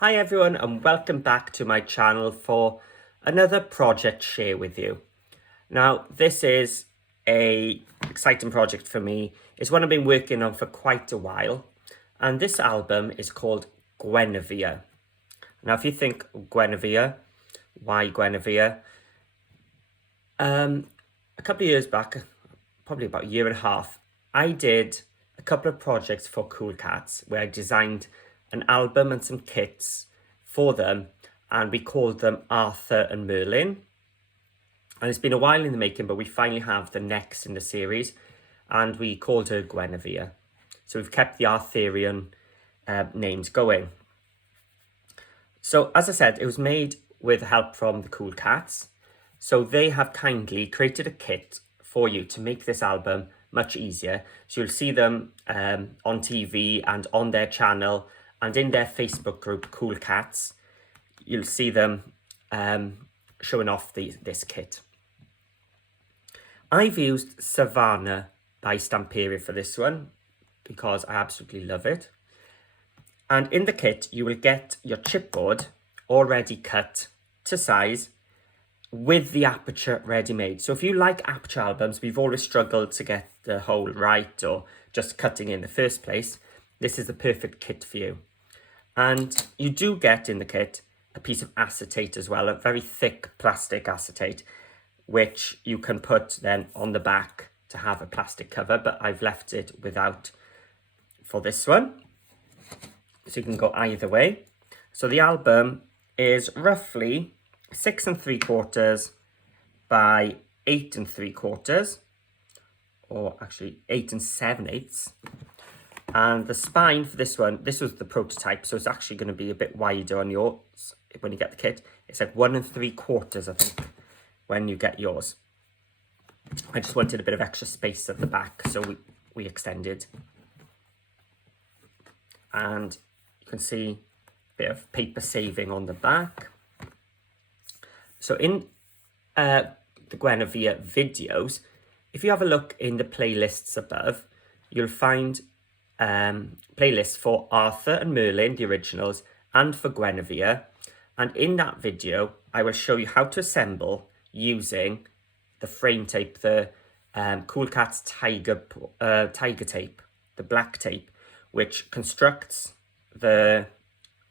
Hi everyone and welcome back to my channel for another project share with you. Now this is a exciting project for me. It's one I've been working on for quite a while, and this album is called Guinevere. Now if you think Guinevere, why Guinevere? A couple of years back, probably about a year and a half, I did a couple of projects for Cool Katz where I designed an album and some kits for them, and we called them Arthur and Merlin. And it's been a while in the making, but we finally have the next in the series, and we called her Guinevere. So we've kept the Arthurian names going. So as I said, it was made with help from the Cool Katz. So they have kindly created a kit for you to make this album much easier. So you'll see them on TV and on their channel and in their Facebook group, Cool Katz. You'll see them showing off this kit. I've used Savana by Stamperia for this one because I absolutely love it. And in the kit, you will get your chipboard already cut to size with the aperture ready-made. So if you like aperture albums, we've always struggled to get the hole right or just cutting in the first place, this is the perfect kit for you. And you do get in the kit a piece of acetate as well, a very thick plastic acetate, which you can put then on the back to have a plastic cover, but I've left it without for this one. So you can go either way. So the album is roughly 6 3/4 by 8 3/4, or actually 8 7/8. And the spine for this one, this was the prototype, so it's actually going to be a bit wider on yours when you get the kit. It's like 1 3/4, I think, when you get yours. I just wanted a bit of extra space at the back, so we extended. And you can see a bit of paper saving on the back. So in the Guinevere videos, if you have a look in the playlists above, you'll find playlists for Arthur and Merlin, the originals, and for Guinevere. And in that video, I will show you how to assemble using the frame tape, the Cool Katz tiger tape, the black tape, which constructs the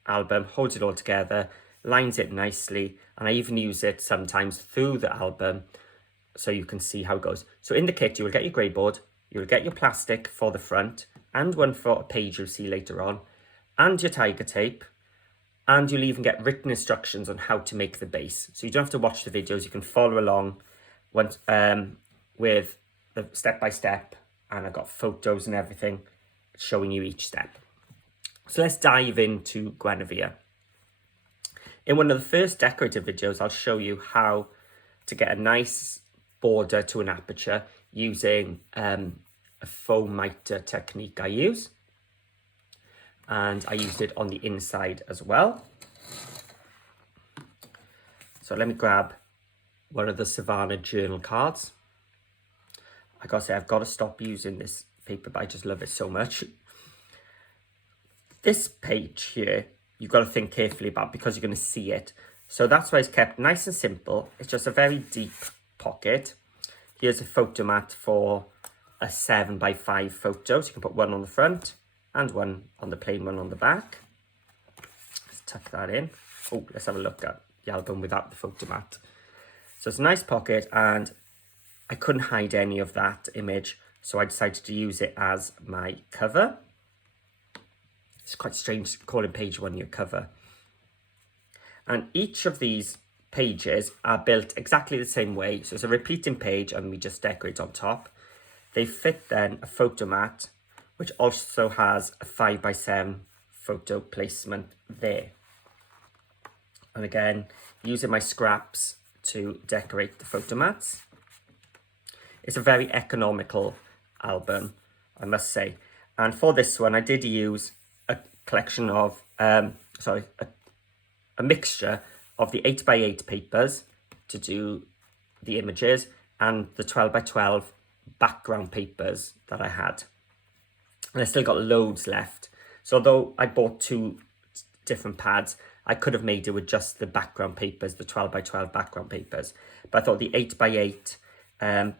album, holds it all together, lines it nicely, and I even use it sometimes through the album so you can see how it goes. So in the kit, you will get your grey board, you'll get your plastic for the front, and one for a page you'll see later on, and your tiger tape, and you'll even get written instructions on how to make the base. So you don't have to watch the videos, you can follow along once, with the step-by-step, and I've got photos and everything showing you each step. So let's dive into Guinevere. In one of the first decorative videos, I'll show you how to get a nice border to an aperture using a faux mitre technique I use. And I used it on the inside as well. So let me grab one of the Savana journal cards. I gotta say, I've got to stop using this paper, but I just love it so much. This page here, you've got to think carefully about because you're going to see it. So that's why it's kept nice and simple. It's just a very deep pocket. Here's a photo mat for a 7x5 photo. So you can put one on the front and one on the plain one on the back. Let's tuck that in. Oh, let's have a look at the album without the photo mat. So it's a nice pocket, and I couldn't hide any of that image, so I decided to use it as my cover. It's quite strange calling page 1 your cover. And each of these pages are built exactly the same way. So it's a repeating page and we just decorate on top. They fit then a photo mat, which also has a 5x7 photo placement there. And again, using my scraps to decorate the photo mats. It's a very economical album, I must say. And for this one, I did use a collection of, a mixture of the 8x8 papers to do the images and the 12x12 background papers that I had. And I still got loads left. So although I bought two different pads. I could have made it with just the background papers, the 12 by 12 background papers. But I thought the 8 by 8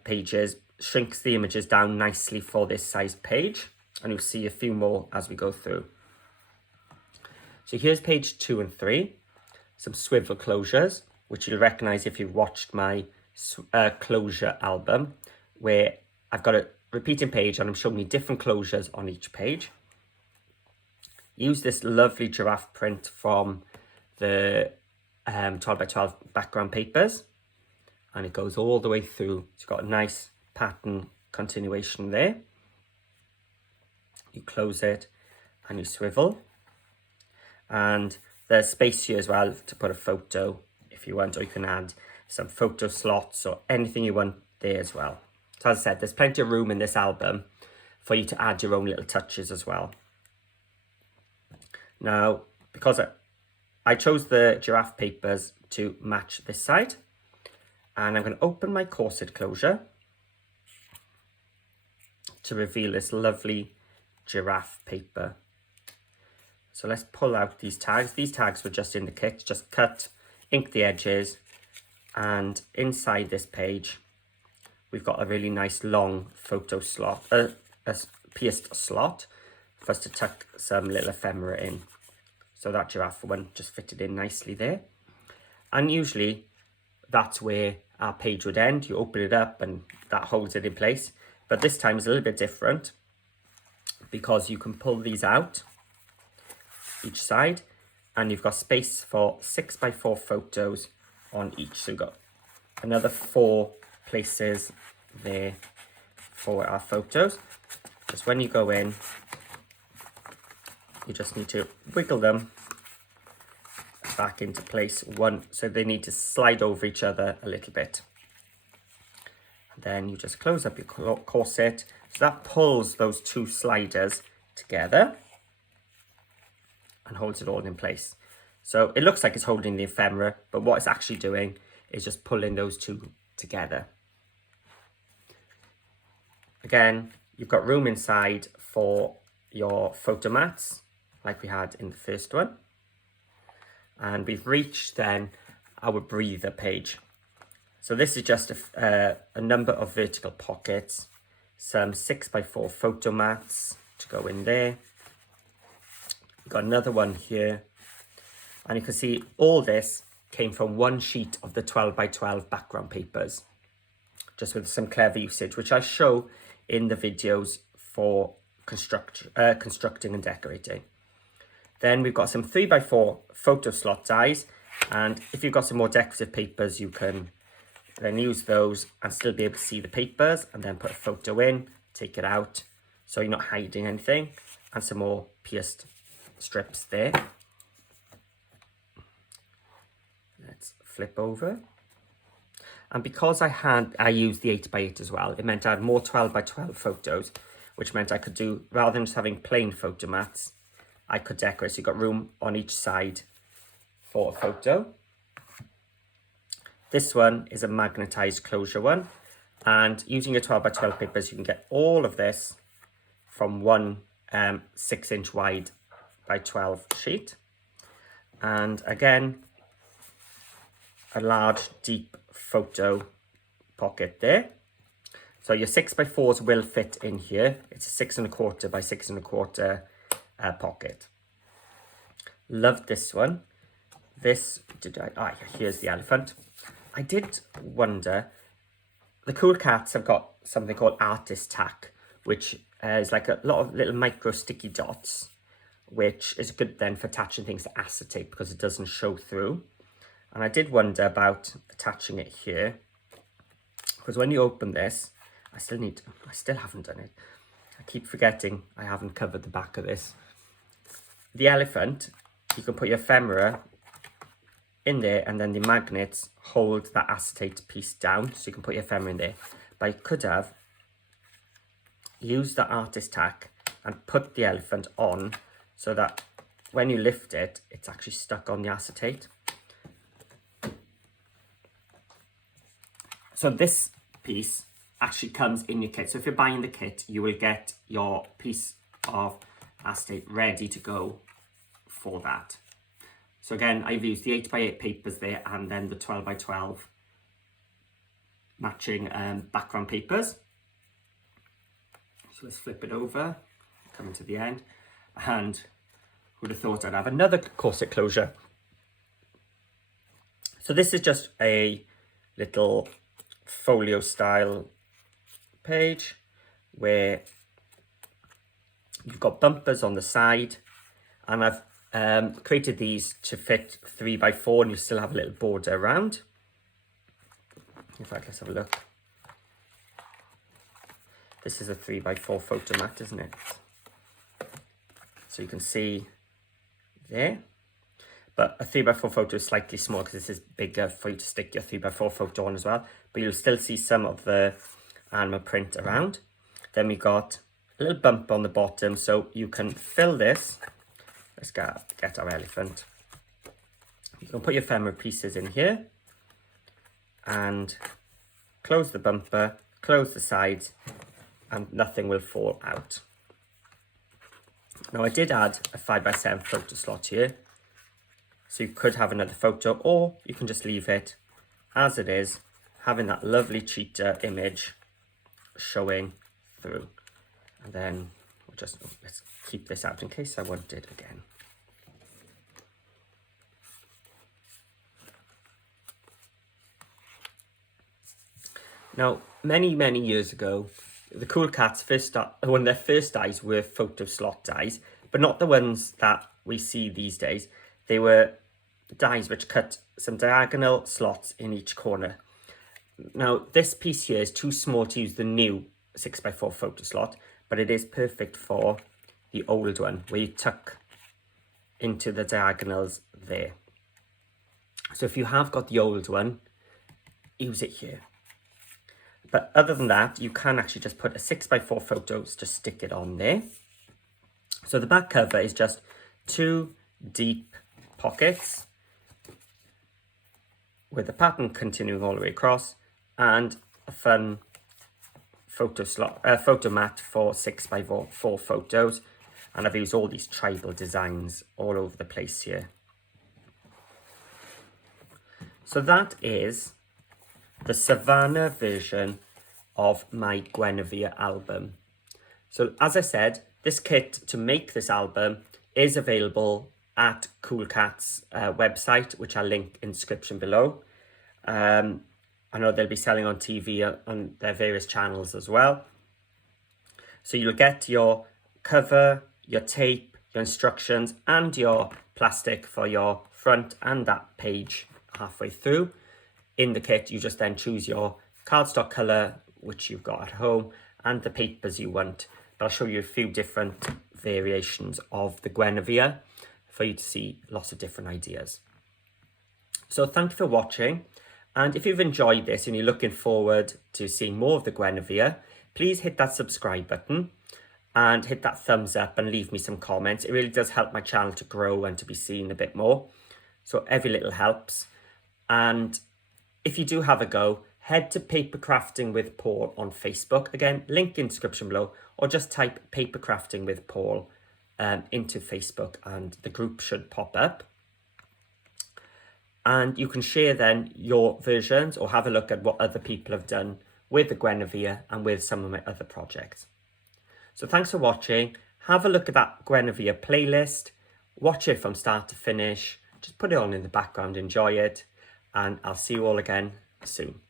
pages shrinks the images down nicely for this size page. And you'll see a few more as we go through. So here's page 2 and 3. Some swivel closures, which you'll recognize if you've watched my closure album, where I've got a repeating page and I'm showing you different closures on each page. Use this lovely giraffe print from the 12 by 12 background papers, and it goes all the way through. It's got a nice pattern continuation there. You close it and you swivel, and there's space here as well to put a photo if you want, or you can add some photo slots or anything you want there as well. So as I said, there's plenty of room in this album for you to add your own little touches as well. Now, because I chose the giraffe papers to match this side, and I'm going to open my corset closure to reveal this lovely giraffe paper. So let's pull out these tags. These tags were just in the kit, just cut, ink the edges, and inside this page we've got a really nice long photo slot, a pierced slot for us to tuck some little ephemera in. So that giraffe one just fitted in nicely there. And usually that's where our page would end. You open it up and that holds it in place. But this time is a little bit different because you can pull these out each side, and you've got space for 6 by 4 photos on each. So you've got another 4 places there for our photos. Just when you go in, you just need to wiggle them back into place one, so they need to slide over each other a little bit. And then you just close up your corset, so that pulls those 2 sliders together and holds it all in place. So it looks like it's holding the ephemera, but what it's actually doing is just pulling those 2 together. Again, you've got room inside for your photo mats like we had in the first one. And we've reached then our breather page. So this is just a number of vertical pockets, some 6 by 4 photo mats to go in there. We've got another one here, and you can see all this came from one sheet of the 12 by 12 background papers, just with some clever usage, which I show in the videos for constructing and decorating. Then we've got some 3 by 4 photo slot dies, and if you've got some more decorative papers, you can then use those and still be able to see the papers, and then put a photo in, take it out, so you're not hiding anything, and some more pierced strips there. Let's flip over. And because I used the 8 by 8 as well, it meant I had more 12 by 12 photos, which meant I could do, rather than just having plain photo mats, I could decorate. So you've got room on each side for a photo. This one is a magnetized closure one, and using your 12 by 12 papers, you can get all of this from one 6-inch wide by 12 sheet. And again, a large deep photo pocket there. So your 6 by 4s will fit in here. It's a 6 1/4 by 6 1/4 pocket. Love this one. This, here's the elephant. I did wonder, the CoolKatz have got something called artist tack, which is like a lot of little micro sticky dots, which is good then for attaching things to acetate because it doesn't show through. And I did wonder about attaching it here, because when you open this, I still haven't done it. I keep forgetting I haven't covered the back of this. The elephant, you can put your ephemera in there, and then the magnets hold that acetate piece down, so you can put your ephemera in there. But I could have used the artist tack and put the elephant on, so that when you lift it, it's actually stuck on the acetate. So this piece actually comes in your kit. So if you're buying the kit, you will get your piece of acetate ready to go for that. So again, I've used the 8x8 papers there and then the 12x12 matching background papers. So let's flip it over, coming to the end, and who'd have thought I'd have another corset closure. So this is just a little folio style page where you've got bumpers on the side, and I've created these to fit 3x4, and you still have a little border around. In fact, let's have a look. This is a 3x4 photo mat, isn't it? So you can see there. But a 3x4 photo is slightly smaller because this is bigger for you to stick your 3x4 photo on as well. But you'll still see some of the animal print around. Then we got a little bump on the bottom, so you can fill this. Let's get our elephant. You can put your ephemera pieces in here and close the bumper, close the sides, and nothing will fall out. Now I did add a 5x7 photo slot here, so you could have another photo, or you can just leave it as it is, having that lovely cheetah image showing through. And then let's keep this out in case I want it again. Now, many years ago, the Cool Katz one of their first dies were photo slot dies, but not the ones that we see these days. They were dies which cut some diagonal slots in each corner. Now, this piece here is too small to use the new 6x4 photo slot, but it is perfect for the old one where you tuck into the diagonals there. So if you have got the old one, use it here. But other than that, you can actually just put a 6x4 photo to stick it on there. So the back cover is just 2 deep pockets with the pattern continuing all the way across, and a fun photo mat for 6x4 photos. And I've used all these tribal designs all over the place here. So that is the Savana version of my Guinevere album. So as I said, this kit to make this album is available at CoolKatz website, which I'll link in the description below. I know they'll be selling on TV on their various channels as well. So you'll get your cover, your tape, your instructions, and your plastic for your front and that page halfway through. In the kit, you just then choose your cardstock colour, which you've got at home, and the papers you want. But I'll show you a few different variations of the Guinevere for you to see lots of different ideas. So thank you for watching. And if you've enjoyed this and you're looking forward to seeing more of the Guinevere, please hit that subscribe button and hit that thumbs up and leave me some comments. It really does help my channel to grow and to be seen a bit more. So every little helps. And if you do have a go, head to Paper Crafting with Paul on Facebook. Again, link in the description below, or just type Paper Crafting with Paul into Facebook and the group should pop up. And you can share then your versions or have a look at what other people have done with the Guinevere and with some of my other projects. So thanks for watching. Have a look at that Guinevere playlist. Watch it from start to finish. Just put it on in the background, enjoy it. And I'll see you all again soon.